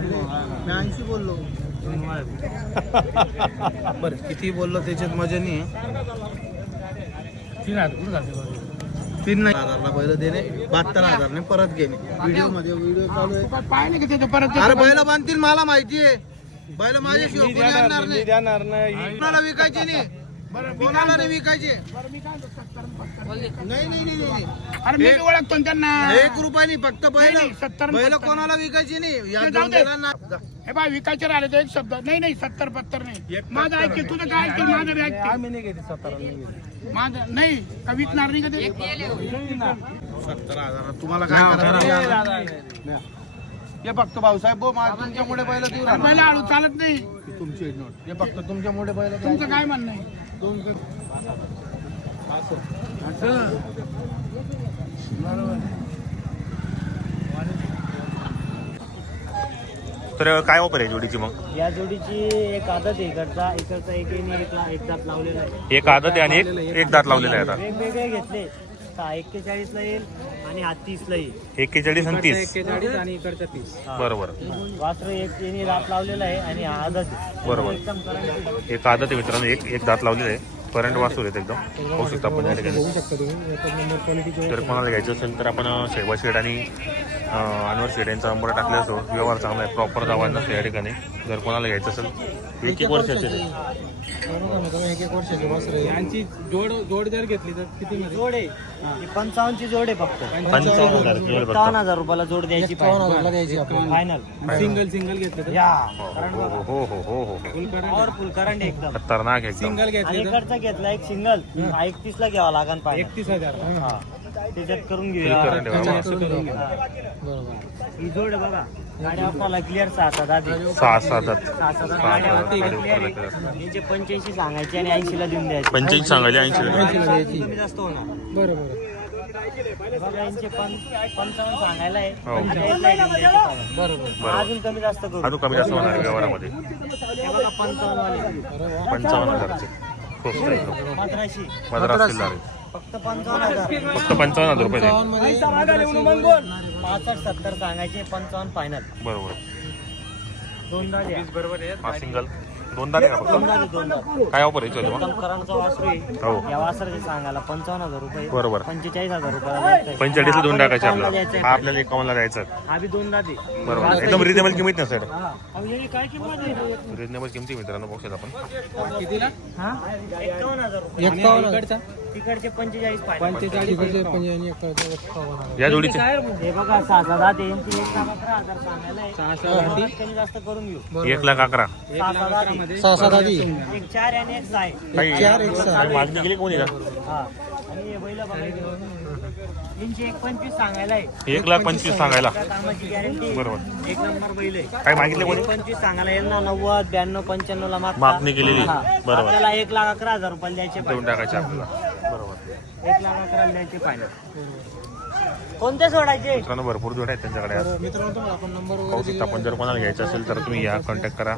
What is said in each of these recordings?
वाढले मी ऐंशी बोललो. बरं किती बोललो त्याच्यात मजा नाही तीन हजार कुठं? तीन नाही. हजारला बैल देणे बहात्तर हजारने परत घेणे व्हिडिओमध्ये व्हिडिओ चालू आहे. पाहिलं का त्याचं परत अरे बैल बांधतील मला माहिती आहे. बैल नाही. देणार नाही. कोणाला विकायचे नाही. कोणाला नाही विकायचे. नाही नाही नाही नाही अरे मी बी ओळखतो ना त्यांना. एक रुपयानी फक्त बैल नाही, सत्तर- बैल. कोणाला विकायची नाही? या ते जाऊ दोन दे. जणांना हे बा विकायचे राहिले तर एक शब्द नाही नाही सत्तर पत्तर नाही. माझं ऐकते तुझं काय ऐकते माझं बी ऐकते आम्ही नाही घेते माझं नाही का विकणार नाही का ते? सत्तर हजार तुम्हाला काय करायचं? हे फक्त भाऊसाहेब बो मा- तुमच्यामुळे बैल देऊ राहिला. पहिला आळू चालत नाही. हे फक्त तुमच्यामुळे बैल तुमचं काय म्हणणं आहे? तर काय ऑफर आहे जोडीची मग? या जोडीची एक आदत आहे इकडचा इकडचा एक दात लावलेला आहे. एक आदत आहे आणि एक एक दात लावलेला आहे आता. वेगवेगळे घेतले. सहा एक्केचाळीस ला येईल आणि हा तीस ला येईल. एक्केचाळीस आणि तीस. एक्केचाळीस आणि इकडचा तीस. बरोबर. वासर एक येणे दात लावलेला आहे आणि हा आदत आहे. बरोबर. एकदम करंट एक आदत आहे मित्रांनो एक एक दात लावलेला आहे. करंट वासूर आहेत एकदम. पाहू शकता आपण या ठिकाणी. जर कोणाला घ्यायचं असेल तर आपण शेवा शेड आणि अनवर शेड यांचा नंबर टाकले असो व्यवहार चांगला आहे. प्रॉपर दावा नसतो या ठिकाणी जर कोणाला घ्यायचं असेल एक एक वर्षाचे ते. यांची जोड जोड जर घेतली तर किती जोड आहे. ही. पंचावन्नची जोड आहे फक्त. पंचावन्न हजार रुपयाला जोड द्यायची फायनल सिंगल सिंगल घेतलं या. हो हो हो हो हो हो करंट एकदम. खतरनाक घेतला एक सिंगल हा. एकतीस ला घ्यावा लागेल पाहिजे एकतीस हजार. हा. त्याच्यात करून घेऊया. current आहे बाबा. ही जोड आहे बघा. गाडी आपल्याला क्लिअर सहा सात आधी. सहा सात दात सहा सात सहा आधी सात गाडी गाडी clear उपलब्ध आहे. करा. यांचे पंच्याऐंशी सांगायचे आणि ऐंशी ला देऊन द्यायचे. पंच्याऐंशी सांगायला ऐंशी कमी जास्त होणार. बघा यांचे पं- पंचावन्न सांगायला आहे. हो. 45 ला देऊन द्यायचे पाहिजे. बरोबर. अजून कमी जास्त करू. अजून कमी जास्त होणार आहे व्यवहारामध्ये. हे बघा पंचावन्न वाले पंचावन्न हजारचे. स्वस्त आहे एकदम पंधराशे मद्रास जिल्हा आहे. फक्त पंचावन्न हजार. फक्त पंचावन्न हजार रुपये दे. पासष्ट सत्तर सांगायचे पंचावन्न फायनल बरोबर. दोनदा द्या. हा सिंगल दोनदा द्या का फक्त? दोनदा काय ऑफर आहे एकदम करांचा वासरू आहे. हो. या वासराचे सांगायला पंचावन्न हजार रुपये. बरोबर. पंचेचाळीस हजार आहे. पंचेचाळीसला दोन टाकायचे आपल्याला. हा. आपल्याला एकावन्नला द्यायचं हा बी दोनदा दे. बरोबर. एकदम रिजनेबल किंमत ना सर हा. अहो, याची काय किंमत आहे? रिजनेबल किमती मित्रांनो बघू आपण. हा? एकावन्न हजार. रुपये तिकडचे पंचेचाळीस पंचेचाळीस या जोडीचे. हे बघा सहा एक लाख अकरा हजार सांगायला आहे. कमी जास्त करून घेऊ. एक लाख अकरा. सहा सात आठ एक चार आणि एक सहा. आहे. काही काही मागणी केली कोणी का? हा. आणि हे बैल बघायचे तीनशे एक पंचवीस सांगायला आहे. एक लाख पंचवीस सांगायला. त्या कामाची गॅरंटी बरोबर. एक नंबर बैल आहे. काय मागितले कोणी? पंचवीस सांगायला येईल ना नव्वद ब्याण्णव पंच्याण्णव ला मागता. मागणी केलेली. हा. बरोबर. आपल्याला एक लाख अकरा हजार रुपये द्यायचे देऊन टाकायचे आपल्याला. एक लाख अकरा द्यायचे फायनल कोणते सोडायचे? मित्रांनो भरपूर जोड आहेत त्यांच्याकडे आज. मित्रांनो तुम्हाला आपण नंबर पाहू शकता आपण जर कोणाला घ्यायचं असेल तर तुम्ही या कॉन्टॅक्ट करा.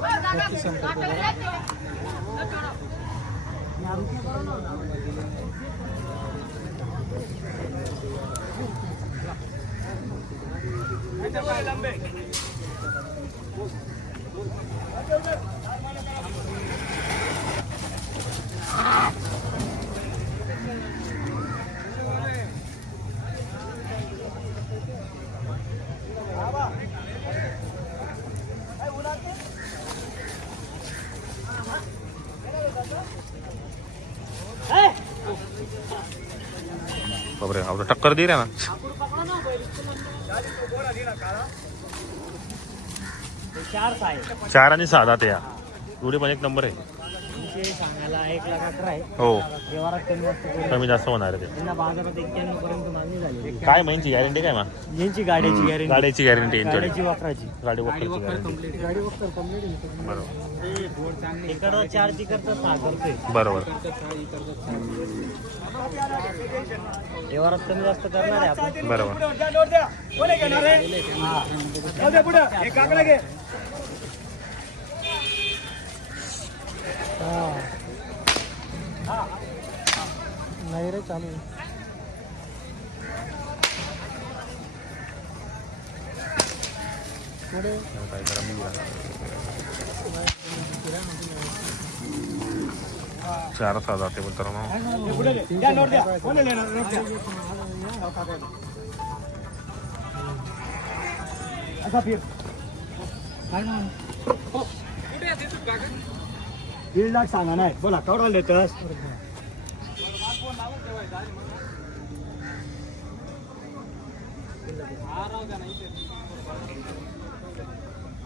बापरे आता टक्कर दे रे ना. चार आणि सहा दात या. पण एक नंबर आहे. तीनशे सांगायला एक लाख अकरा आहे. हो. व्यवहारात कमी जास्त करू कमी जास्त होणार आहे त्यांना बाजारात एक्क्याण्णव पर्यंत मागणी झाली ते काय माहिती गॅरंटी काय मा यांची गाड्याची गॅरंटी गाडीची गॅरंटी गाडी वगैरे बरोबर. इकडं चार तिकडचं सहा करतोय. बरोबर. व्यवहारात कमी जास्त करणार आहे आपण. बरोबर. नाही रे चालू काय करा मी घ्या. चार सहा जाते मित्रांनो दीड लाख सांगा नाही. बोला केवढा लेतस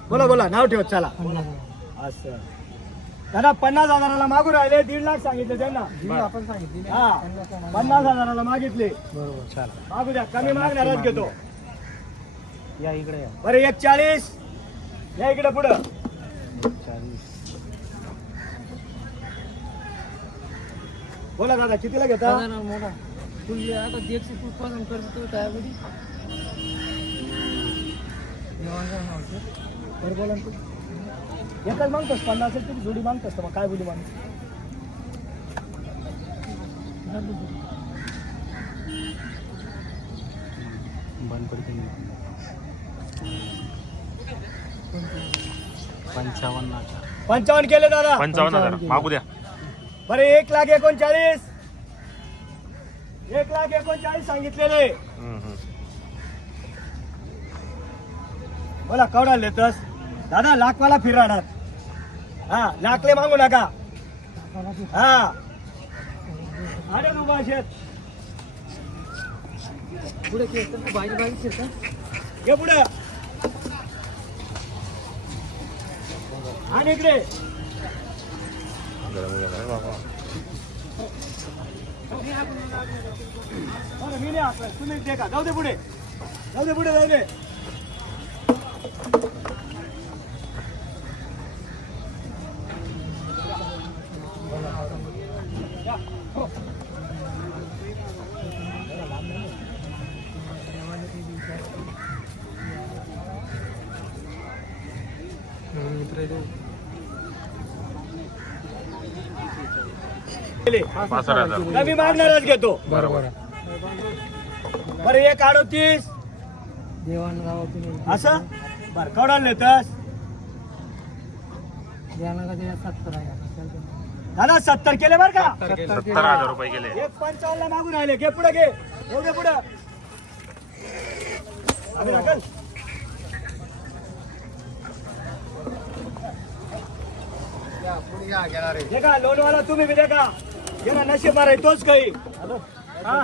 बोला बोला नाव ठेवत चला. असं. दादा पन्नास हजाराला मागू राहिले दीड लाख सांगितले त्यांना. आपण सांगितली हा पन्नास हजाराला मागितले. बरोबर चला मागू द्या कमी मागणारच घेतो. या इकडे या. बरं एक चाळीस या इकडे पुढं. बोला दादा कितीला घेता? मोठा. तुझी आता देखील तू पसंत करतो त्यावेळी बरं बोला ना तू. एकच मागतोस पन्नास तू जोडी मागतोस तर मग काय बोली माणूस? बंद करते पंचावन्न पंचावन्न केले दादा. पंचावन्न हजार. मागू द्या. बरे एक लाख एकोणचाळीस. एक लाख एकोणचाळीस सांगितलेले. बोला कवडा लेतस दादा लाखवाला फिरणार हा लाखले मागू नका. हा. अरे तू भाषेत पुढे बाहेर बाहेर ये पुढे. आणि इकडे. जरा मुलं नाही बाबा. बरं, मी नाही हाकलं. तुम्ही दे का जाऊ दे पुढे जाऊ दे पुढे जाऊ दे पाच हजार कमी मागणारच घेतो. बरोबर. बरं एक अडोतीस. असं? बरं केवढा लेतस देवाला का दिला सत्तर आहे. दादा सत्तर केले बरं का? सत्तर हजार रुपये गेले एक पंचावन्न मागून राहिले. घे पुढे घे. हो घे पुढे लोनवाला तुम्ही बी का ना नशीब माराय तोच काही. हा?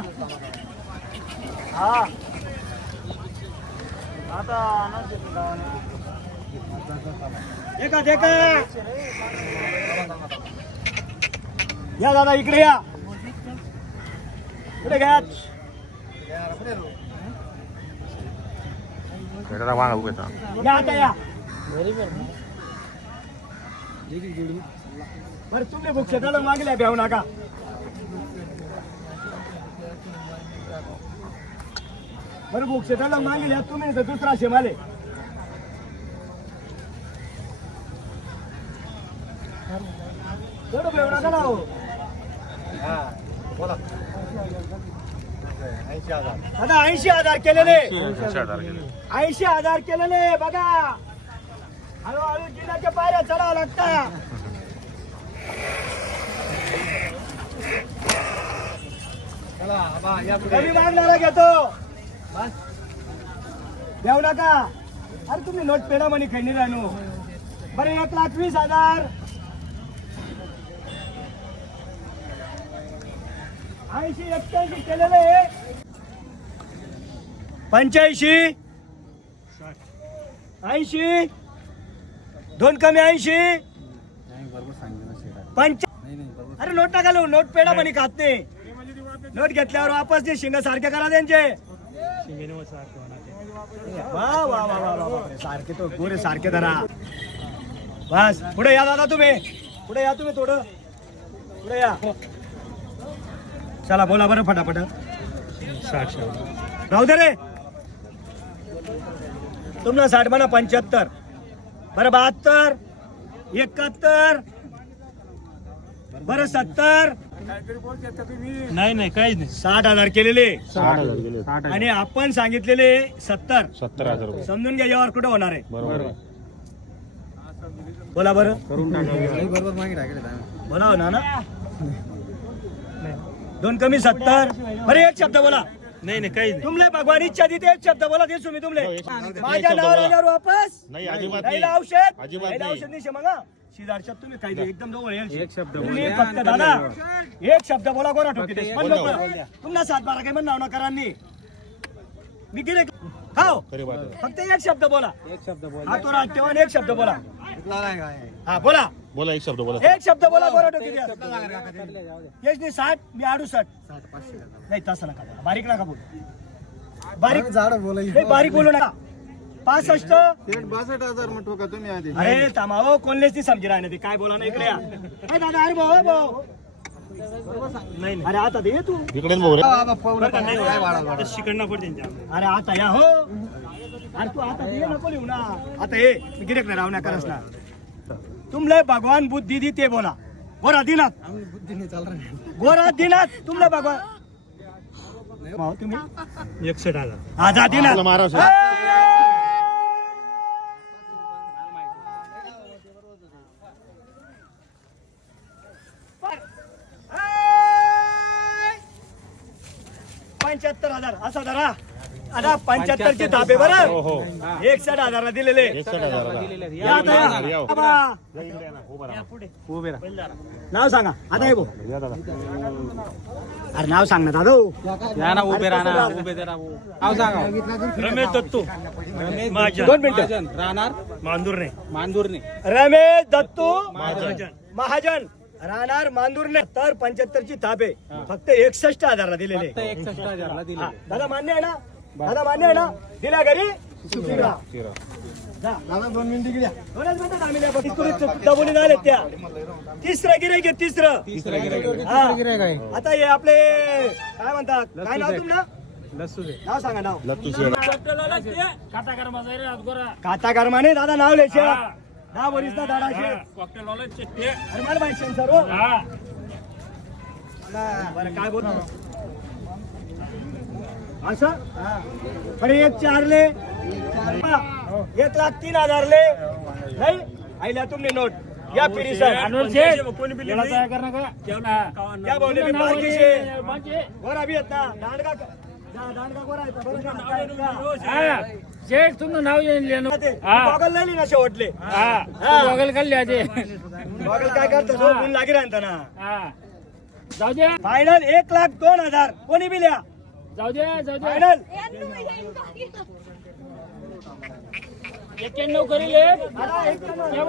हा. आता देखा देखा या दादा इकडे या. पुढे घ्या. भेटायला वागा उगाच. या आता या. बरं तुम्ही बुक शेताला मागल्या भ्याव नका. बरं बुक शेताला मागल्या तुम्ही तर दुसरा शेमाले भेव नका ना हो. आता ऐंशी हजार. केलेले. ऐंशी हजार गेले ऐंशी हजार केलेले बघा. हळूहळू जिल्ह्याच्या पायऱ्या चढावं लागतं. कमी मागणारा घेतो. देऊ नका. अरे तुम्ही नोट पेडा म्हणे खैनी राहणू बरं एक लाख वीस हजार. ऐंशी एक्क्याऐंशी केलेले पंच्याऐंशी. ऐंशी. दोन कमी ऐंशी. पंच अरे नोट नका लावू, नोट पेडा म्हणे खात नाही. नोट घेतल्यावर वापस ते शिंग सारखे करा त्यांचे. वा वा वा वा वा सारखे तो गोरे सारखे धरा. बस पुढे या दादा तुम्ही. पुढे या तुम्ही थोडं. पुढे या. चला बोला बरं फटाफट. राहू दे रे. तुम्हाला साठ म्हणा पंच्याहत्तर. बरं बहात्तर. एकाहत्तर. बरं सत्तर. नाही नाही काहीच नाही. साठ हजार केलेले. साठ हजार गेले आणि आपण सांगितलेले सत्तर. सत्तर हजार रुपये. समजून घ्या यावर कुठं होणार आहे? बरोबर. बोला बरं. बोला हो ना ना दोन कमी सत्तर. बरं एक शब्द बोला. नाही नाही काही तुमले भगवान इच्छा देते एक शब्द बोला देसू मी तुमले. हो, एक शब्द माझ्या नावावर बोला. आल्यावर वापस. नाही अजिबात नाही औषध. अजिबात नाही नाही. औषध नाही मग. शेजारच्यात तुम्ही काही नाही, एकदम जवळ येईल तुम्ही फक्त दादा एक शब्द बोला गोरा ठोकी दे पण बोला. लोकं, तुम्हाला सात बारा काही म्हणणार करांनी? मी गिरे खाओ खरी बात आहे. फक्त एक शब्द बोला. एक शब्द बोला. हा तो राज ठेवा आणि एक शब्द बोला हा बोला. बोला एक शब्द बोला एक शब्द बोला ठोकी द्या. यशनी साठ मी अडुसष्ट. नाही तसं नका बोला. बारीक नका बोलू. बारीक नाही, बारीक बोलू नका. पासष्ट. बासष्ट हजार म्हणतो का तुम्ही आधी? अरे थांबावं कोणलेच ती समजी राहणे ते काय बोला ना इकडे या. ए दादा अरे भाऊ भाऊ. नाही नाही. अरे आता दे तू. इकडे भाऊ रे. पडते अरे आता या हो. अरे तू आता दे नको लिहू ना. आता हे गिरेक नाही राहू नका ना तुमले भगवान बुद्धी दी ते बोला. गोरा दिनात. गोरा दिनात तुमले भगवान. भाऊ, तुम्ही? एकशे हजार हा जा दिनात. पंच्याहत्तर हजार. असा धरा. आता पंच्याहत्तर चे धाबे हो बरं हो एकसठ हजारला दिलेले. एकसठ हजाराला या आता. या. या हो. बाबा. या इकडे या ना, उभा राहा. नाव सांगा. आता हे अरे नाव सांग ना दादा. या ना उभे राहा उभे राहा नाव सांगा. रमेश दत्तू. महाजन. दोन मिनिटं. महाजन. राहणार? मांदूरने. मांदूरने. रमेश दत्तू. महाजन. राहणार मांदूरने. तर पंच्याहत्तर ची ताबे फक्त एकसष्ट हजारला दिलेले. फक्त एकसष्ट हजारला दिले हा, दादा मान्य आहे ना? दादा मान्य आहे ना? दिल्या घरी. दोन मिनिटं गेल्या दोनच त्या. तिसरं गिरे घे तिसरं. हा. आता हे आपले काय म्हणतात? काय नाव तुमचं? नाव सांगा नाव. कर्माने दादा नाव लिहायचे ना दादा मला माहिती आहे सर्व. बरं काय बोल असं? अरे एक चारले. एक लाख तीन हजारले. नाही आईला तुमने नोट. या पिढी सर. क्या बोले मी शे ना. दांडगा दांडगा तुमचं नाव गॉगल नाही. ना शेवटले. गॉगल काढले ते गॉगल काय करतो? जो गुण लागी राहता ना जाऊ दे फायनल एक लाख दोन हजार. कोणी बी लिहा जाऊ दे जाऊ दे फायनल एक्क्याण्णव करील एक. या